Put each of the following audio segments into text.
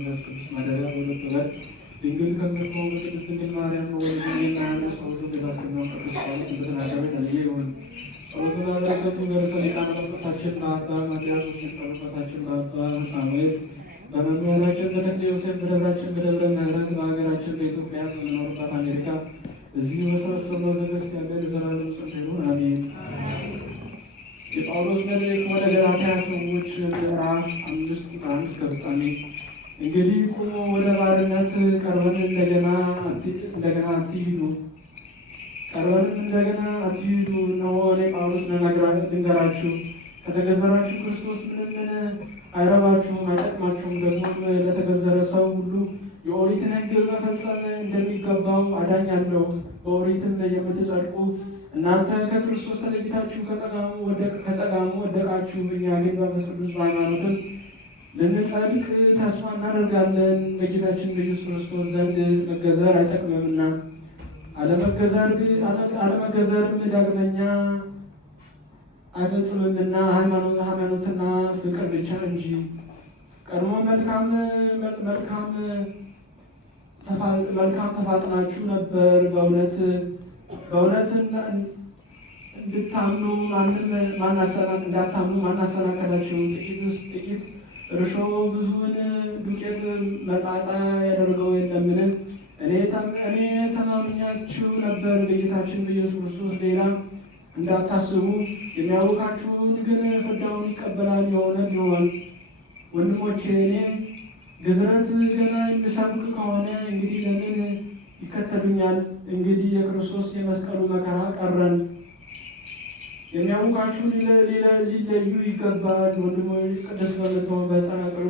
ቅዱስ ማደሪያ በሁለት ወር ድንግል ከምትሆን በቅድስት ድንግል ማርያም ወልድ የሚናያነ ሰውቱ ቤታስገዛው ቅዱስ ጳውሎስ እንደተናገረ የተለየ ይሁን። ጸሎቱና በረከቱ በርዕሰ ሊቃነ ጳጳሳችን በአባ ማትያስ ጳጳሳችን በአባ ሳሙኤል በመምህራችን በተክለ ዮሴፍ በደብራችን በደብረ ምሕረት በሀገራችን በኢትዮጵያ በምኖርባት አሜሪካ እዚህ በሰበሰበው ዘበክርስቲያን ላይ ለዘላለም ጽድቅ ይሁን አሜን። የጳውሎስ መልእክት ወደ ገላትያ ሰዎች ምዕራፍ 5 ቁጥር 1 እስከ ፍጻሜ። እንግዲህ ቁሙ፣ ወደ ባርነት ቀርበን እንደገና አትሂዱ። እነሆ እኔ ጳውሎስ ልንገራችሁ፣ ከተገዘራችሁ ክርስቶስ ምንም አይረባችሁም አይጠቅማችሁም። ደግሞ ለተገዘረ ሰው ሁሉ የኦሪትን ሕግ መፈጸም እንደሚገባው አዳኛለሁ። በኦሪትም የምትጸድቁ እናንተ ከክርስቶስ ተለይታችሁ ከጸጋሙ ወደቃችሁ። እኛ ግን በመንፈስ ቅዱስ በሃይማኖትም ልንጸድቅ ተስፋ እናደርጋለን። በጌታችን በኢየሱስ ክርስቶስ ዘንድ መገዘር አይጠቅምምና አለመገዘርም ዳግመኛ አይፈጽምምና ሃይማኖትና ፍቅር ብቻ እንጂ። ቀድሞ መልካም ተፋጥናችሁ ነበር። በእውነት እንድታምኑ እንዳታምኑ ማናሰናከላችሁ። ጥቂት እርሾ ብዙውን ዱቄት መጻጻ ያደርገው የለምን? እኔ ተማምኛችሁ ነበር በጌታችን በኢየሱስ ክርስቶስ ሌላ እንዳታስቡ። የሚያውቃችሁን ግን ፍዳውን ይቀበላል የሆነ ቢሆን። ወንድሞቼ እኔ ግዝረት ገና የሚሰብክ ከሆነ እንግዲህ ለምን ይከተሉኛል? እንግዲህ የክርስቶስ የመስቀሉ መከራ ቀረን። የሚያውቃችሁን ሊለዩ ይገባል። ወንድሞች ቅዱስ በምትሆን በጸናጽሉ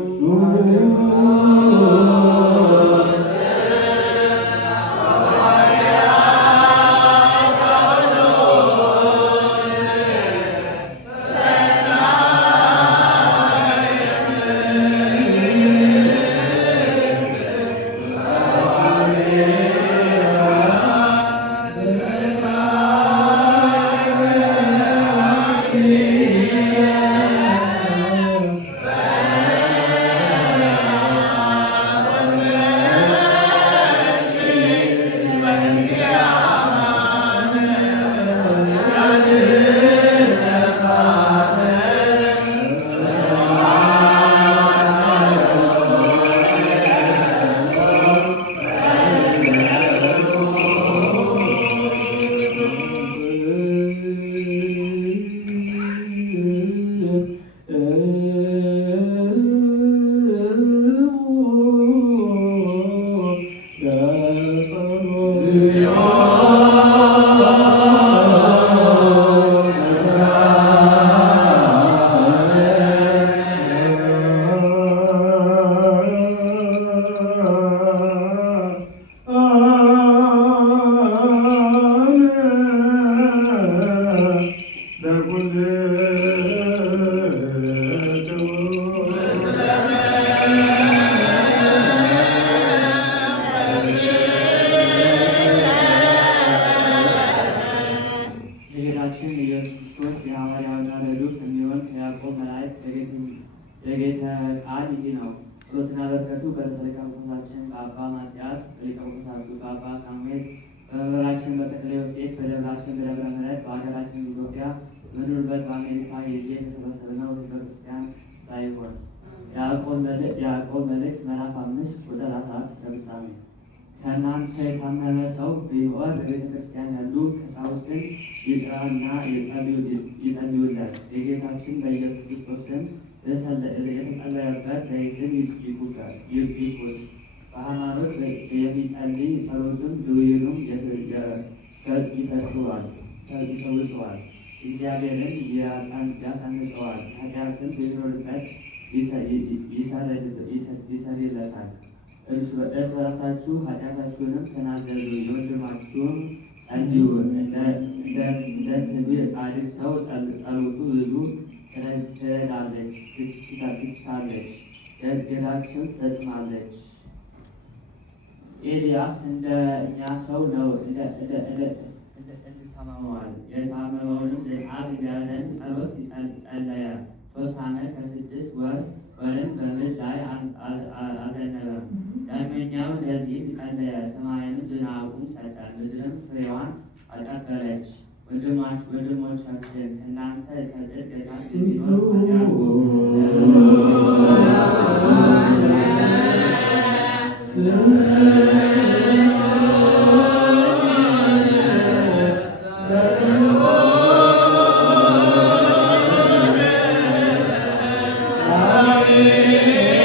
የጌታ ቃል ይህ ነው። ጸሎትና በረከቱ በርዕሰ ሊቃነ ጳጳሳችን በአባ ማትያስ በሊቀ ጳጳሳቱ በአባ ሳሙኤል በመምህራችን በተክለ ዮሴፍ በደብራችን በደብረ ምሕረት በሀገራችን ኢትዮጵያ በምንኖርበት በአሜሪካ የዚህ የተሰበሰብነው ሕዝበ ክርስቲያን ላይ ይሆን። የያዕቆብ መልእክት ምዕራፍ 5 ቁጥር 14 እስከ ፍጻሜ። ከእናንተ የታመመ ሰው ቢኖር በቤተ ክርስቲያን ያሉ ቀሳውስትን ይጥራና ይጸልዩለት። የጌታችን በኢየሱስ ክርስቶስ ስም የተጸለየበት ዘይትን ይቁስ። በሃይማኖት የሚጸልይ ጸሎትም ድውዩንም ይፈውሰዋል፣ እግዚአብሔርን ያሳንጸዋል። ኃጢአትን ቢኖርበት ይሰሪለታል። እርስ በራሳችሁ ኃጢአታችሁንም ተናዘዙ፣ የወንድማችሁም ጸልዩ። እንደ የጻድቅ ሰው ጸሎቱ ብዙ ትረዳለች፣ ትችታለች፣ ገድላችን ትፈጽማለች። ኤልያስ እንደ እኛ ሰው ነው፣ እንታመመዋል። የታመመውንም ዝናብ ያዘንድ ጸሎት ጸለየ። 3 ዓመት ከ6 ወር ወይም በምድር ላይ አዘነበ። ዳግመኛም ለሕዝብ ጸለየ። ሰማይም ዝናቡን ሰጠ፣ ምድርም ፍሬዋን አቀበለች። ወንድሞቻችን ከእናንተ ከጽድቅ በታች የሚኖር Amen.